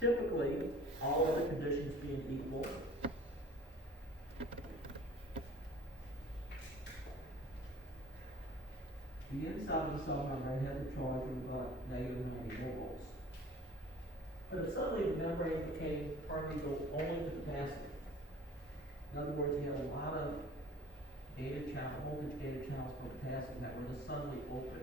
Typically, all other conditions being equal, the inside of the cell membrane has a charge of about negative 90 millivolts. But if suddenly the membrane became permeable only to potassium, in other words, you have a lot of voltage gated channels for potassium that were just suddenly open.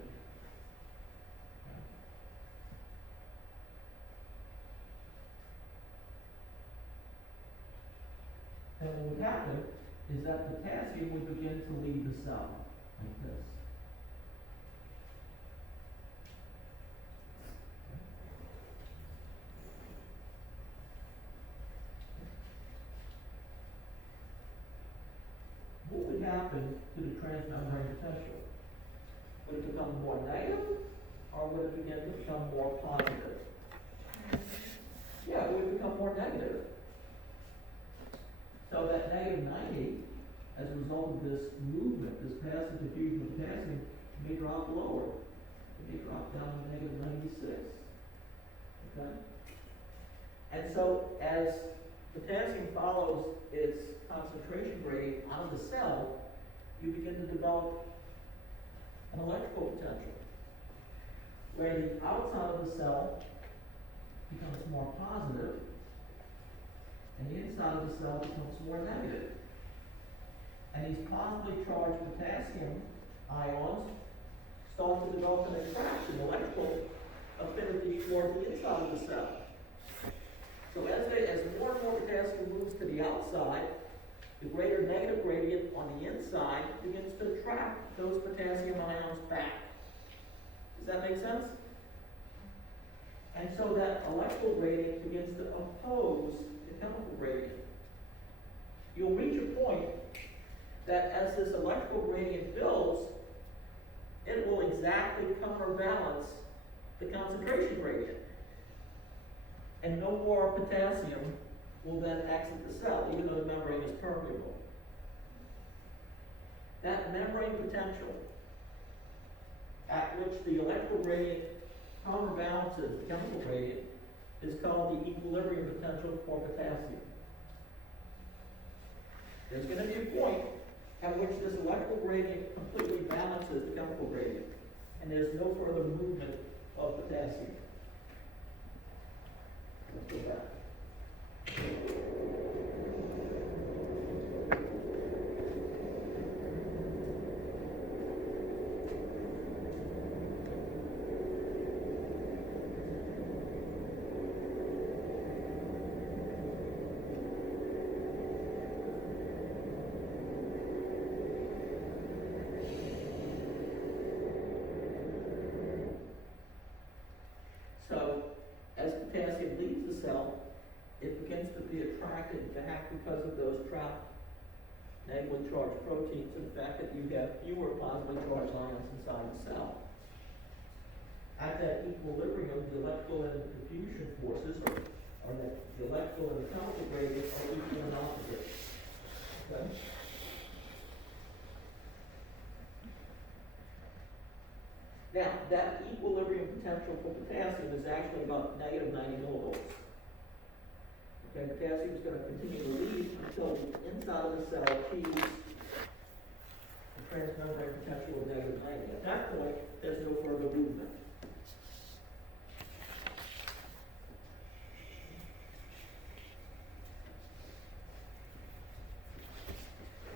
And what would happen is that potassium would begin to leave the cell, like this. What would happen to the transmembrane potential? Would it become more negative, or would it begin to become more positive? Yeah, it would become more negative. So that negative 90, as a result of this movement, this passive diffusion of potassium, may drop lower. It may drop down to negative 96. Okay? And so as potassium follows its concentration gradient out of the cell, you begin to develop an electrical potential, where the outside of the cell becomes more positive, and the inside of the cell becomes more negative. And these positively charged potassium ions start to develop an attraction, electrical affinity toward the inside of the cell. So as more and more potassium moves to the outside, the greater negative gradient on the inside begins to attract those potassium ions back. Does that make sense? And so that electrical gradient begins to oppose the chemical gradient. You'll reach a point that as this electrical gradient builds, it will exactly counterbalance the concentration gradient. And no more potassium will then exit the cell, even though the membrane is permeable. That membrane potential at which the electrical gradient counterbalances the chemical gradient is called the equilibrium potential for potassium. There's going to be a point at which this electrical gradient completely balances the chemical gradient, and there's no further movement of potassium. Let's go back. So, as potassium leaves the cell, it begins to be attracted back because of those trapped negatively charged proteins and the fact that you have fewer positively charged ions inside the cell. At that equilibrium, the electrical and diffusion forces, or the electrical and the chemical gradients, are equal and opposite. Okay? Now, that equilibrium potential for potassium is actually about negative 90 millivolts. Okay, potassium is going to continue to leave until the inside of the cell achieves the transmembrane potential of negative 90. At that point, there's no further movement.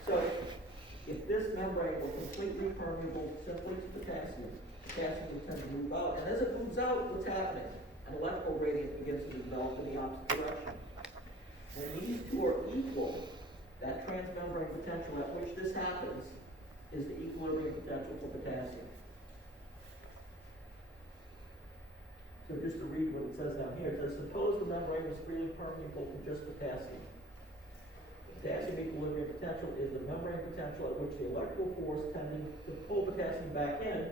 So, if this membrane were completely permeable simply to potassium will tend to move out. And as it moves out, what's happening? An electrical gradient begins to develop in the opposite direction. When these two are equal, that transmembrane potential at which this happens is the equilibrium potential for potassium. So just to read what it says down here, it says, suppose the membrane was freely permeable to just potassium. Potassium equilibrium potential is the membrane potential at which the electrical force tending to pull potassium back in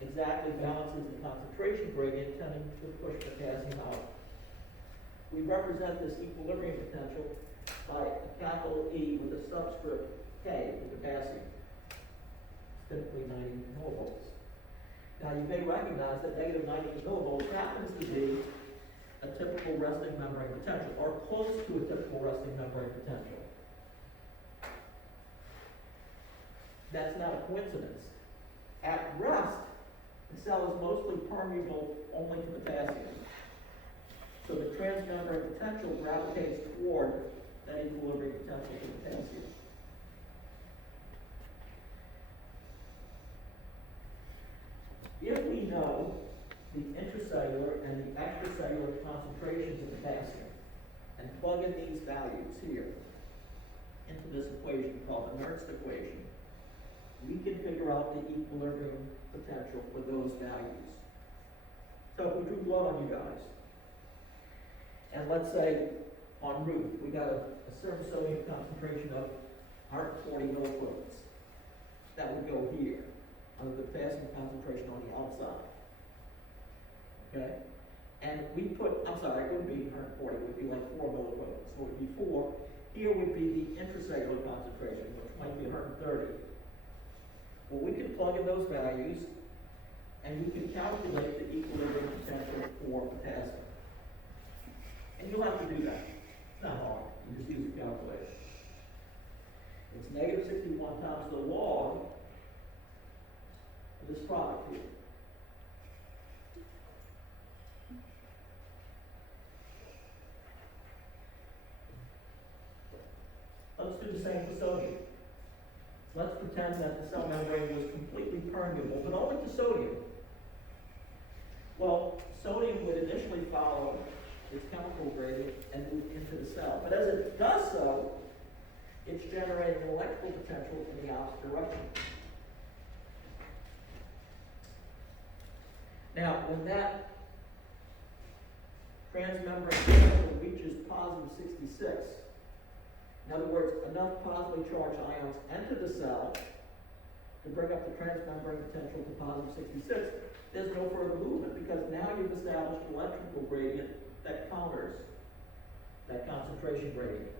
exactly balances the concentration gradient tending to push potassium out. We represent this equilibrium potential by a capital E with a subscript K for potassium. It's typically 90 millivolts. Now you may recognize that negative 90 millivolts happens to be a typical resting membrane potential, or close to a typical resting membrane potential. That's not a coincidence. At rest, the cell is mostly permeable only to potassium. So the transmembrane potential gravitates toward that equilibrium potential for potassium. If we know the intracellular and the extracellular concentrations of potassium and plug in these values here into this equation called the Nernst Equation, we can figure out the equilibrium potential for those values. So if we drew blood on you guys, and let's say on Ruth, we got a serum sodium concentration of 140 milliequivalents. That would go here, under the potassium concentration on the outside. Okay? And we put, I'm sorry, it wouldn't be 140, it would be like 4 milliequivalents. So it would be 4. Here would be the intracellular concentration, which might be 130. Well, we can plug in those values, and you can calculate the equilibrium potential for potassium. And you'll have to do that. It's not hard. You just use a calculator. It's negative 61 times the log of this product here. Let's do the same for sodium. Let's pretend that the cell membrane was completely permeable, but only to sodium. Well, sodium would initially follow its chemical gradient and move into the cell. But as it does so, it's generating an electrical potential in the opposite direction. Now, when that transmembrane potential reaches positive 66, in other words, enough positively charged ions enter the cell to bring up the transmembrane potential to positive 66, there's no further movement because now you've established an electrical gradient that counters that concentration gradient.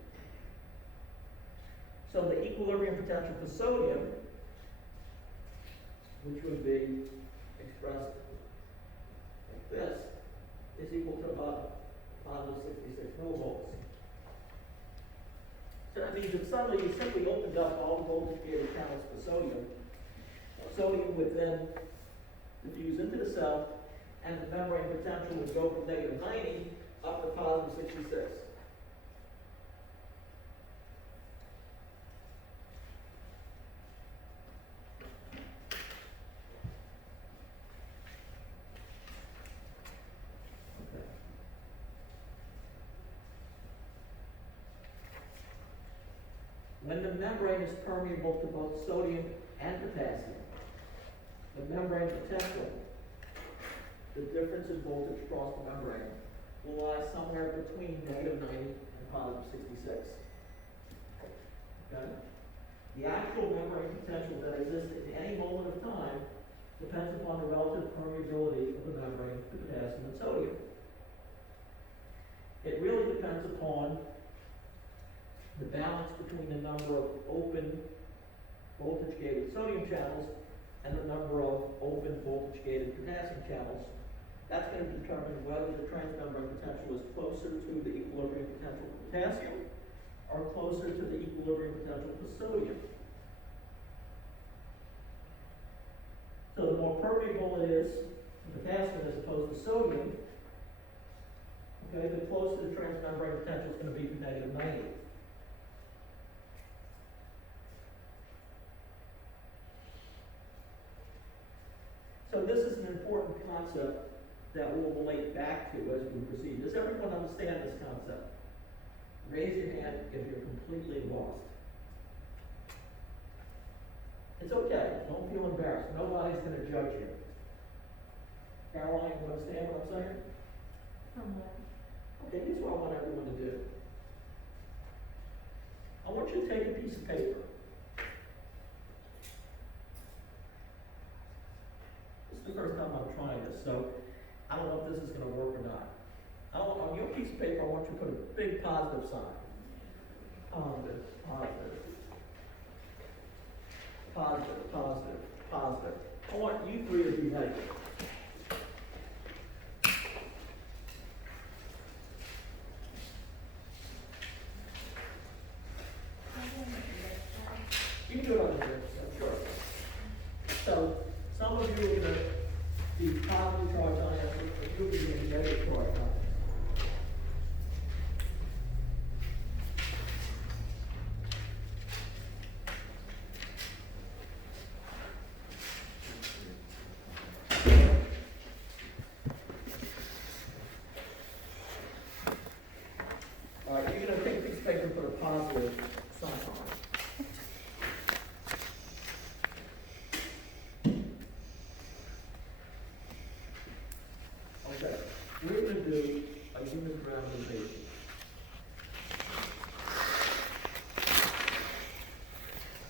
So the equilibrium potential for sodium, which would be expressed like this, is equal to about positive 66 millivolts. So that means if suddenly you simply opened up all the voltage gated channels for sodium, sodium would then diffuse into the cell, and the membrane potential would go from negative 90 up to positive 66. When the membrane is permeable to both sodium and potassium, the membrane potential, the difference in voltage across the membrane, will lie somewhere between negative 90 and positive 66. Okay? The actual membrane potential that exists at any moment of time depends upon the relative permeability of the membrane to potassium and sodium. It really depends upon the balance between the number of open voltage-gated sodium channels and the number of open voltage-gated potassium channels. That's going to determine whether the transmembrane potential is closer to the equilibrium potential for potassium or closer to the equilibrium potential for sodium. So the more permeable it is to potassium as opposed to sodium, okay, the closer the transmembrane potential is going to be to negative 90. So this is an important concept that we'll relate back to as we proceed. Does everyone understand this concept? Raise your hand if you're completely lost. It's okay. Don't feel embarrassed. Nobody's going to judge you. Caroline, you understand what I'm saying? Somewhat. Okay, here's what I want everyone to do. I want you to take a piece of paper. This is the first time I'm trying this, so I don't know if this is going to work or not. On your piece of paper, I want you to put a big positive sign. Positive, positive. Positive, positive, positive. I want you three to be negative. positive sign on it. Okay, we're going to do a unit randomization.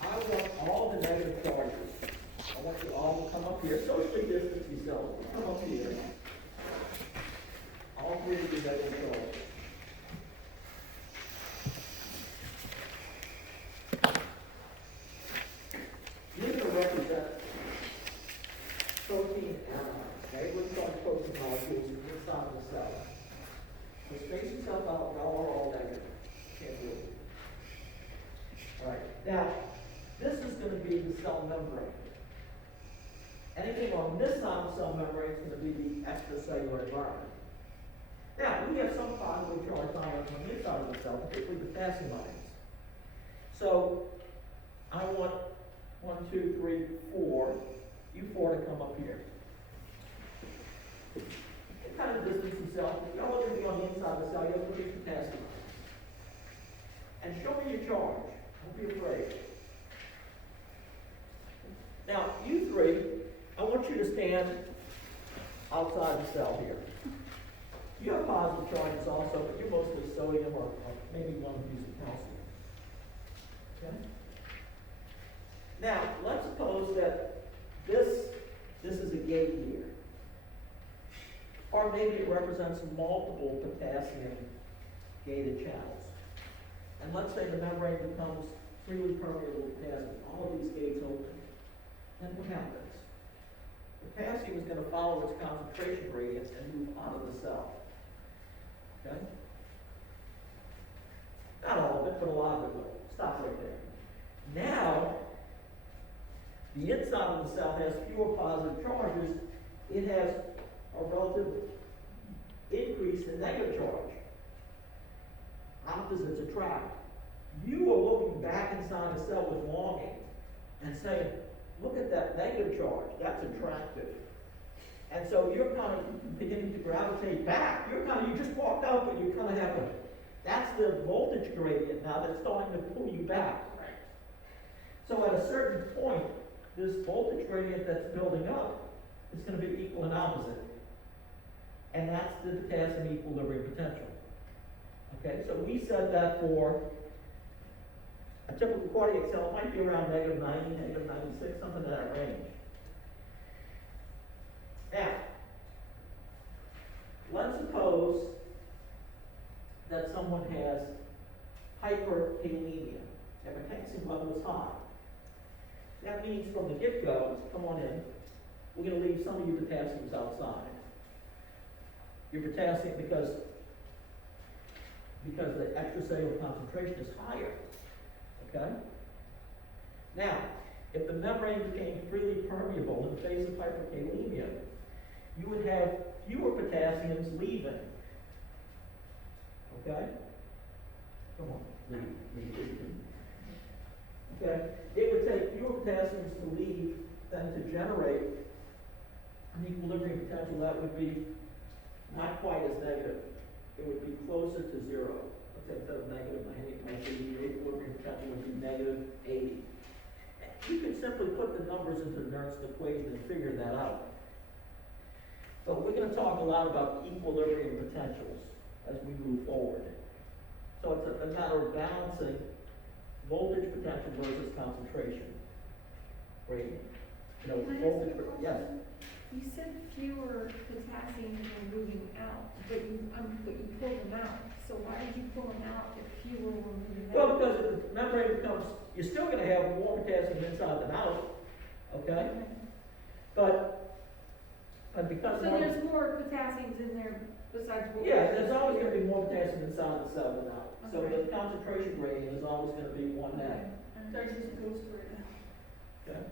I want all the negative charges. I want you all to come up here. Socially distance yourselves. Come up here. All three of you negative charges. You're going to represent protein anions. Okay, we're talking protein molecules inside of the cell. So space yourself out. Y'all are all negative. Can't do it. All right. Now, this is going to be the cell membrane. Anything on this side of the cell membrane is going to be the extracellular environment. Now, we have some positive charged ions on the inside of the cell, particularly potassium ions. So, I want 1, 2, 3, 4, you 4 to come up here. And kind of distance yourself. If y'all are going to be on the inside of the cell, you have to be potassium ions. And show me your charge. Don't be afraid. Now, you 3, I want you to stand outside the cell here. You have positive charges also, but you're mostly sodium or maybe one of these calcium. Okay? Now, let's suppose that this is a gate here. Or maybe it represents multiple potassium gated channels. And let's say the membrane becomes freely permeable with potassium. All of these gates open. Then what happens? Potassium is going to follow its concentration gradient and move out of the cell. Okay? Not all of it, but a lot of it will. Stop right there. Now, the inside of the cell has fewer positive charges. It has a relative increase in negative charge. Opposites attract. You are looking back inside the cell with longing and saying, look at that negative charge. That's attractive. And so you're kind of beginning to gravitate back. You just walked out, but you kind of have that's the voltage gradient now that's starting to pull you back. So at a certain point, this voltage gradient that's building up is going to be equal and opposite. And that's the potassium equilibrium potential. Okay, so we said that for a typical cardiac cell, it might be around -90, -96, something in that range. Now, let's suppose that someone has hyperkalemia. Their potassium level is high. That means from the get-go, come on in, we're going to leave some of your potassiums outside. Your potassium, because the extracellular concentration is higher. Okay? Now, if the membrane became freely permeable in the face of hyperkalemia, you would have fewer potassiums leaving. Okay? Come on, leave. Okay? It would take fewer potassiums to leave than to generate an equilibrium potential that would be not quite as negative. It would be closer to 0. Let's say instead of -90, your equilibrium potential would be -80. You can simply put the numbers into the Nernst equation and figure that out. But we're going to talk a lot about equilibrium potentials as we move forward. So it's a matter of balancing voltage potential versus concentration gradient. Can I ask voltage, a question? yes. You said fewer potassiums were moving out, but you pulled them out. So why did you pull them out if fewer were moving out? Well, because the membrane becomes, you're still going to have more potassium inside than out, okay? But because so there's more potassiums in there besides what? yeah, there's always going to be more potassium inside the cell than out. So Okay. the concentration gradient is always going to be 1 neg. So it's just goes for it now. Okay?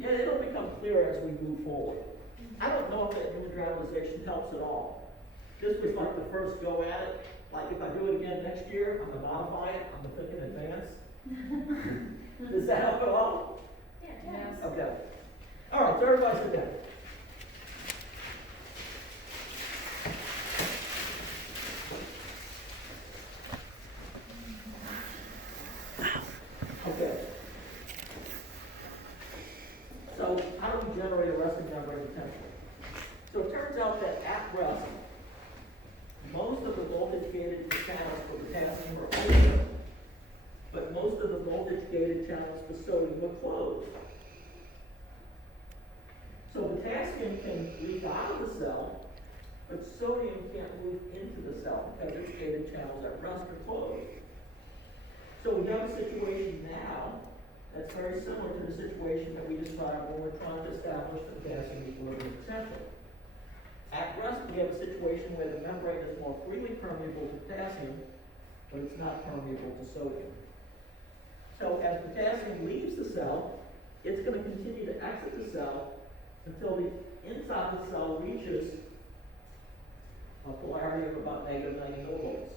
Yeah, it'll become clearer as we move forward. I don't know if that unit randomization helps at all. This was like the first go at it. Like if I do it again next year, I'm going to modify it. I'm going to think in advance. Does that help at all? Yes. Okay. All right, so everybody sit down. the sodium are closed. So potassium can leak out of the cell, but sodium can't move into the cell because its gated channels at rest are closed. So we have a situation now that's very similar to the situation that we described when we're trying to establish the potassium equilibrium potential. At rest, we have a situation where the membrane is more freely permeable to potassium, but it's not permeable to sodium. So as potassium leaves the cell, it's going to continue to exit the cell until the inside of the cell reaches a polarity of about negative 90 millivolts.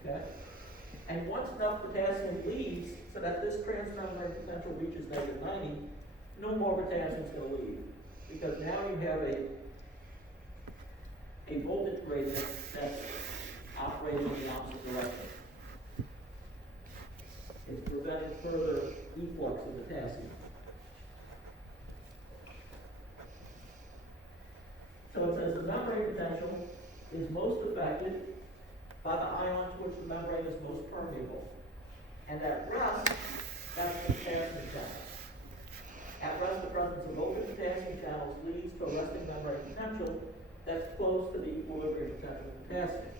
Okay? And once enough potassium leaves so that this transmembrane potential reaches negative 90, no more potassium is going to leave. Because now you have a voltage gradient that's operating in the opposite direction. It's preventing further efflux of potassium. So it says the membrane potential is most affected by the ion to which the membrane is most permeable. And at rest, that's the potassium channel. At rest, the presence of open potassium channels leads to a resting membrane potential that's close to the equilibrium potential of potassium.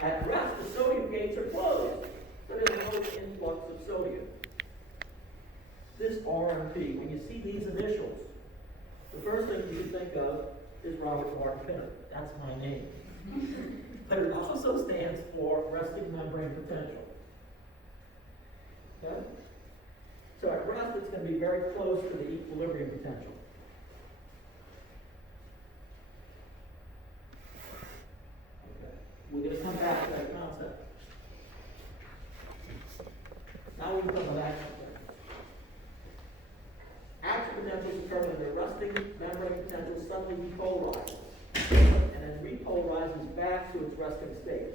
At rest, the sodium gates are closed, so there's no influx of sodium. This RMP, when you see these initials, the first thing you should think of is Robert Martin Pinner. That's my name. But it also stands for resting membrane potential. Okay? So at rest, it's going to be very close to the equilibrium potential. Okay. We're going to come back to that concept. Now we become an action potential. Action potentials occur when the resting membrane potential suddenly depolarizes and then repolarizes back to its resting state.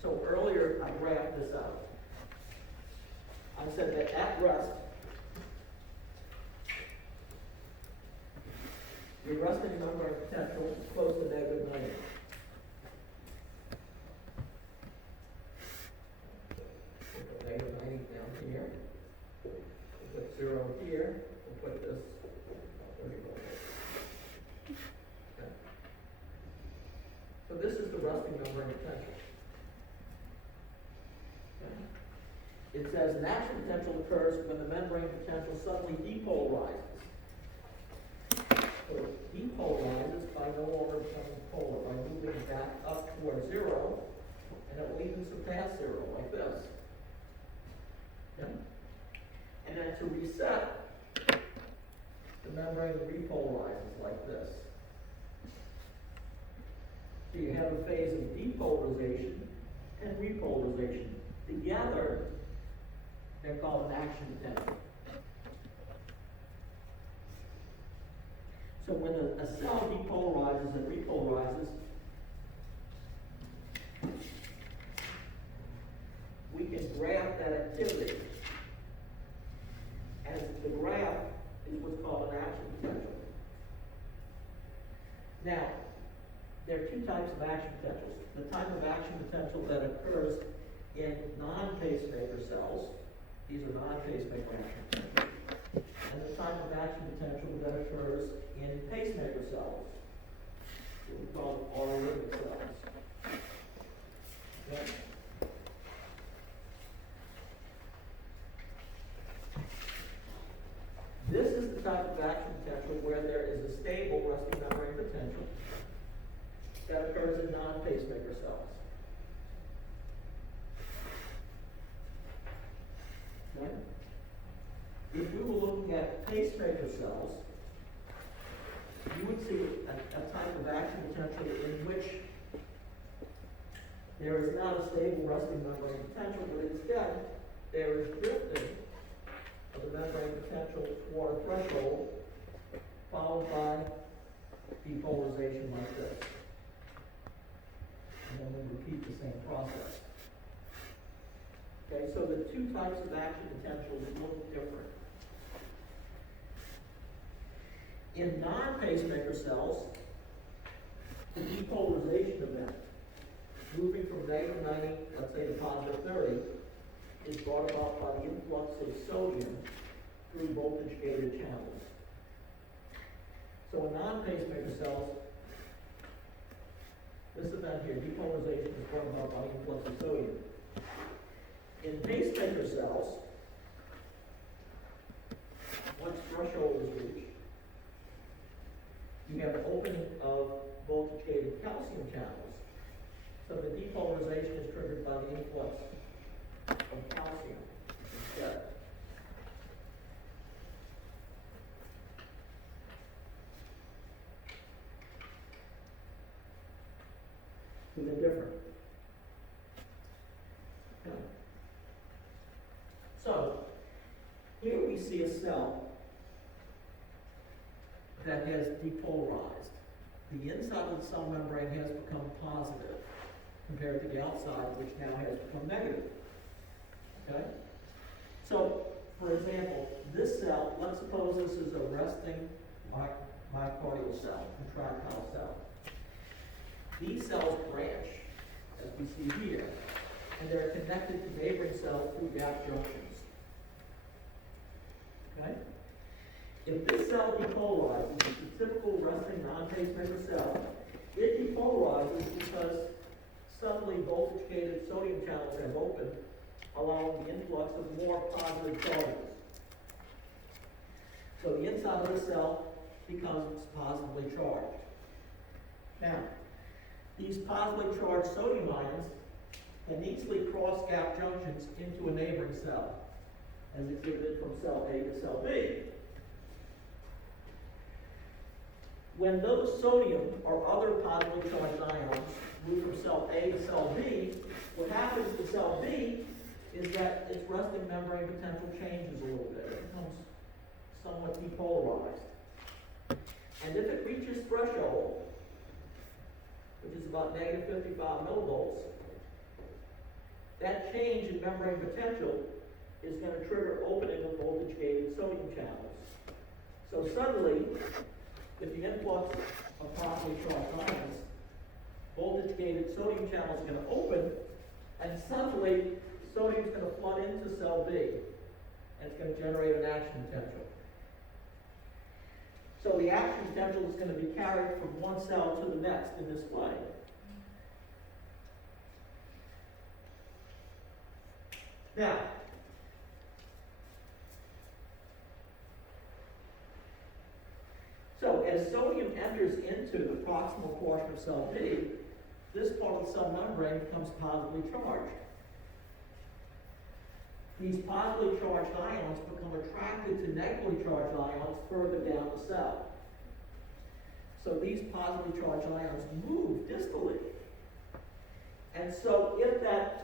So earlier I graphed this out. I said that at rest, your resting membrane potential is close to negative 90. We'll put negative 90 down here. We'll put 0 here. We'll put this. Okay. So this is the resting membrane potential. It says an action potential occurs when the membrane potential suddenly depolarizes. So it depolarizes by no longer becoming polar, by moving back up towards 0, and it will even surpass 0 like this. Okay? And then to reset, the membrane repolarizes like this. So you have a phase of depolarization and repolarization. Together, they're called an action potential. So when a cell depolarizes and repolarizes, we can graph that activity. And the graph is what's called an action potential. Now, there are two types of action potentials. The type of action potential that occurs in non-pacemaker cells, these are non-pacemaker action potentials, and the type of action potential that occurs in pacemaker cells, what we call autolytic cells. Okay? This is the type of action potential where there is a stable resting membrane potential that occurs in non-pacemaker cells. Okay? If we were looking at pacemaker cells, you would see a type of action potential in which there is not a stable resting membrane potential, but instead there is drifting of the membrane potential toward a threshold, followed by depolarization like this. And then we repeat the same process. Okay, so the two types of action potentials look different. In non-pacemaker cells, the depolarization event, moving from from -90, let's say to +30, is brought about by the influx of sodium through voltage-gated channels. So in non-pacemaker cells, this event here, depolarization, is brought about by the influx of sodium. In pacemaker cells, once threshold is reached, you have an opening of voltage-gated calcium channels. So the depolarization is triggered by the influx of calcium instead. So they're different. Okay. So here we see a cell that has depolarized. The inside of the cell membrane has become positive compared to the outside, which now has become negative. Okay? So, for example, this cell, let's suppose this is a resting myocardial cell, contractile cell. These cells branch, as we see here, and they're connected to neighboring cells through gap junctions. Okay? If this cell depolarizes, it's a typical resting non-pacemaker cell, it depolarizes because suddenly voltage-gated sodium channels have opened, allowing the influx of more positive charges. So the inside of the cell becomes positively charged. Now, these positively charged sodium ions can easily cross gap junctions into a neighboring cell, as exhibited from cell A to cell B. When those sodium or other positively charged ions move from cell A to cell B, what happens to cell B is that its resting membrane potential changes a little bit. It becomes somewhat depolarized. And if it reaches threshold, which is about -55 millivolts, that change in membrane potential is going to trigger opening of voltage-gated sodium channels. So suddenly, with the influx of positively charged ions, voltage-gated sodium channels are going to open, and suddenly sodium is going to flood into cell B, and it's going to generate an action potential. So the action potential is going to be carried from one cell to the next in this way. Now, so as sodium enters into the proximal portion of cell B, this part of the cell membrane becomes positively charged. These positively charged ions become attracted to negatively charged ions further down the cell. So these positively charged ions move distally. And so if that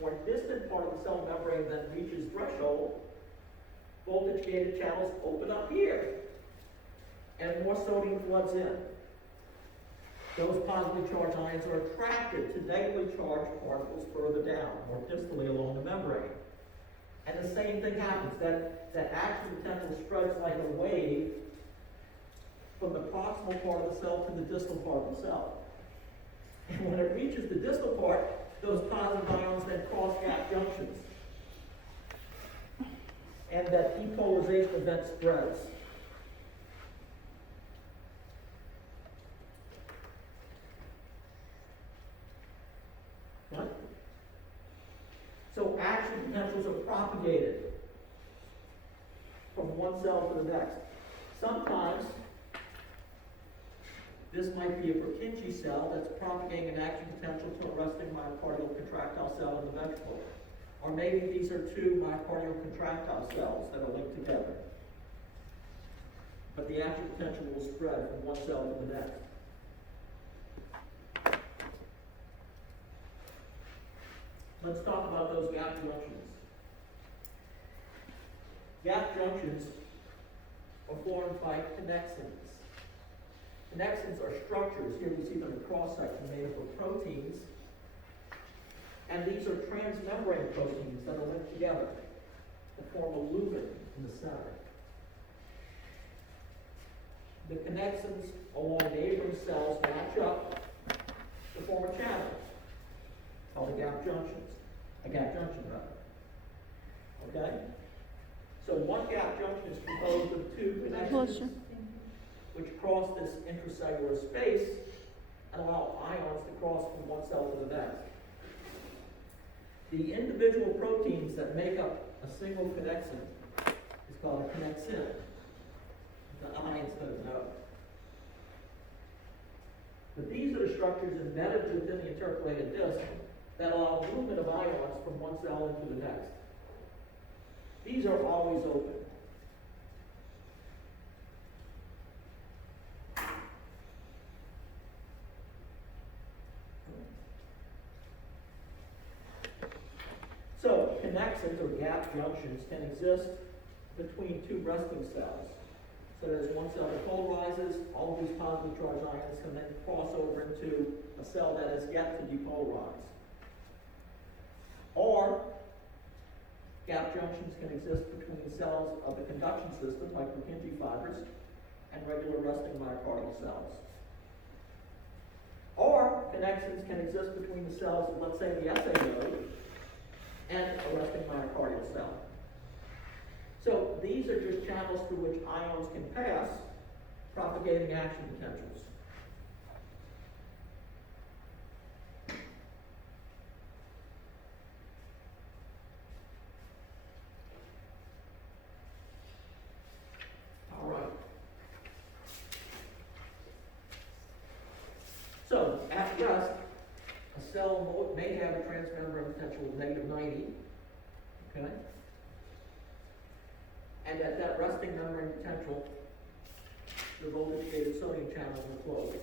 more distant part of the cell membrane then reaches threshold, voltage-gated channels open up here, and more sodium floods in. Those positively charged ions are attracted to negatively charged particles further down, more distally along the membrane. And the same thing happens, that action potential spreads like a wave from the proximal part of the cell to the distal part of the cell. And when it reaches the distal part, those positive ions then cross gap junctions. And that depolarization event spreads. What? So action potentials are propagated from one cell to the next. Sometimes this might be a Purkinje cell that's propagating an action potential to a resting myocardial contractile cell in the ventricle. Or maybe these are two myocardial contractile cells that are linked together. But the action potential will spread from one cell to the next. Let's talk about those gap junctions. Gap junctions are formed by connexins. Connexins are structures. Here we see them in cross-section made up of proteins. And these are transmembrane proteins that are linked together to form a lumen in the center. The connexins along neighboring cells match up to form a channel. junctions. A gap junction, rather. Okay? So one gap junction is composed of two connections which cross this intracellular space and allow ions to cross from one cell to the next. The individual proteins that make up a single connexin is called a connexin. The I instead of no. But these are the structures embedded within the intercalated disc that allow movement of ions from one cell into the next. These are always open. So, connexins or gap junctions can exist between two resting cells. So there's one cell that polarizes, all of these positive charged ions can then cross over into a cell that is yet to depolarize. Or, gap junctions can exist between cells of the conduction system, like Purkinje fibers, and regular resting myocardial cells. Or, connexins can exist between the cells of, let's say, the SA node and a resting myocardial cell. So these are just channels through which ions can pass, propagating action potentials. All right. So at rest, a cell may have a transmembrane potential of -90, okay? And at that resting membrane potential, the voltage-gated sodium channels are closed.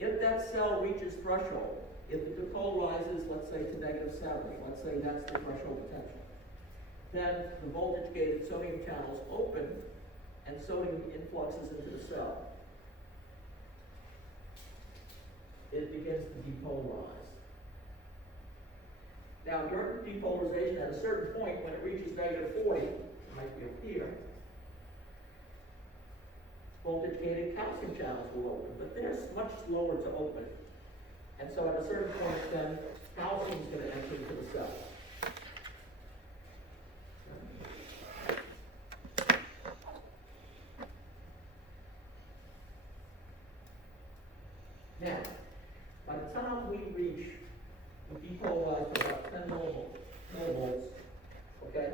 If that cell reaches threshold, if it depolarizes, let's say, to -70, let's say that's the threshold potential, then the voltage-gated sodium channels open and sodium influxes into the cell. It begins to depolarize. Now, during depolarization, at a certain point, when it reaches -40, it might be up here, voltage-gated calcium channels will open, but they're much slower to open. And so at a certain point, then, calcium is going to enter into the cell. Now, by the time we reach the depolarized to about 10 millivolts, okay,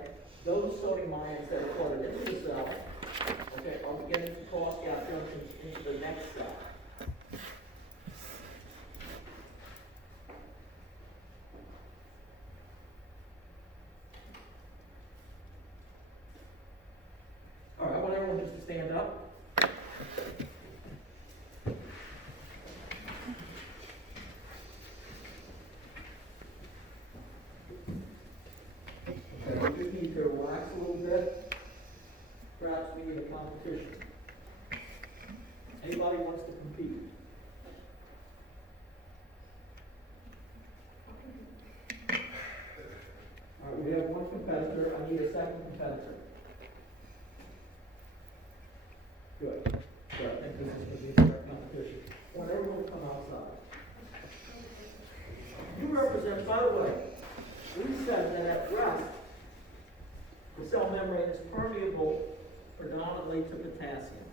those sodium ions that are flooded into the cell, okay, are beginning to cross gap junctions into the next cell. All right, I want everyone just to stand up. We just need to relax a little bit. Perhaps we need a competition. Anybody wants to compete? All right, we have one competitor. I need a second competitor. Good. Good. I think this is going to be a fair competition. I want everyone to come outside. You represent, by the way, we said that at rest, the cell membrane is permeable predominantly to potassium.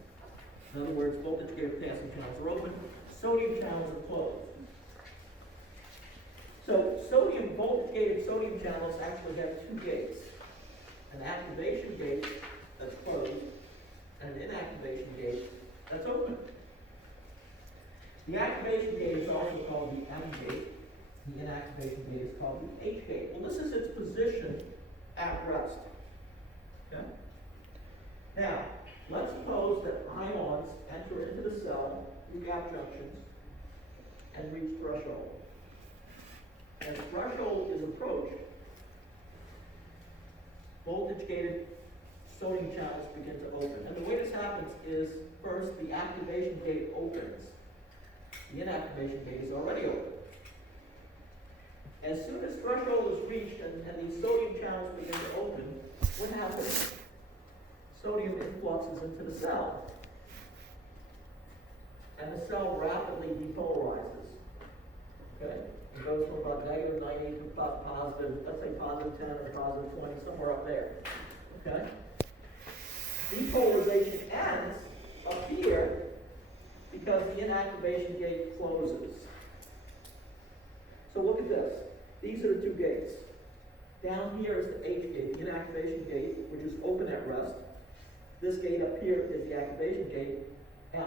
In other words, voltage-gated potassium channels are open, sodium channels are closed. So voltage-gated sodium channels actually have two gates. An activation gate that's closed, and an inactivation gate that's open. The activation gate is also called the M gate. The inactivation gate is called the H gate. Well, this is its position at rest. Okay? Now, let's suppose that ions enter into the cell through gap junctions and reach threshold. As threshold is approached, voltage-gated sodium channels begin to open. And the way this happens is, first, the activation gate opens. The inactivation gate is already open. As soon as threshold is reached and these sodium channels begin to open, what happens? Sodium influxes into the cell. And the cell rapidly depolarizes. Okay? It goes from about negative 90 to about positive, let's say positive 10 or positive 20, somewhere up there. Okay? Depolarization ends up here because the inactivation gate closes. So look at this. These are the two gates. Down here is the H gate, the inactivation gate, which is open at rest. This gate up here is the activation gate, M,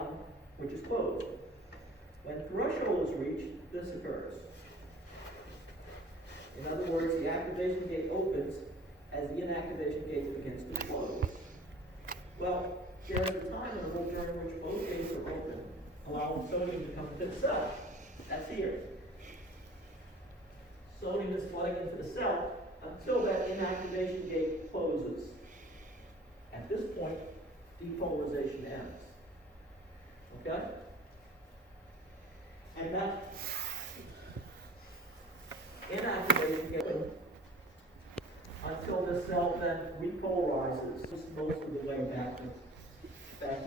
which is closed. When threshold is reached, this occurs. In other words, the activation gate opens as the inactivation gate begins to close. Well, there's a time interval during which both gates are open, allowing sodium to come into the cell. That's here. Sodium is flooding into the cell until that inactivation gate closes. At this point, depolarization ends. Okay? And that inactivation gate until the cell then repolarizes most of the way back to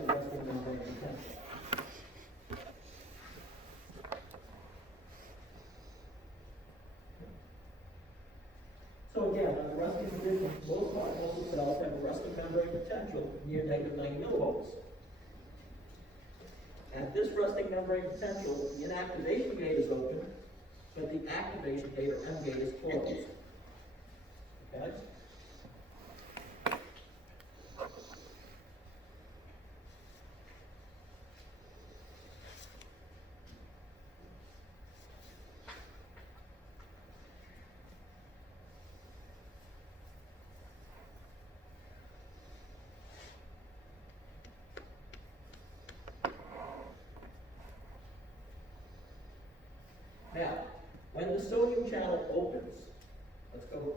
resting membrane potential. So again, on the resting condition, most muscle cells have a resting membrane potential near negative 90 millivolts. At this resting membrane potential, the inactivation gate is open, but the activation gate, or M gate, is closed. Okay? Now, when the sodium channel opens, let's go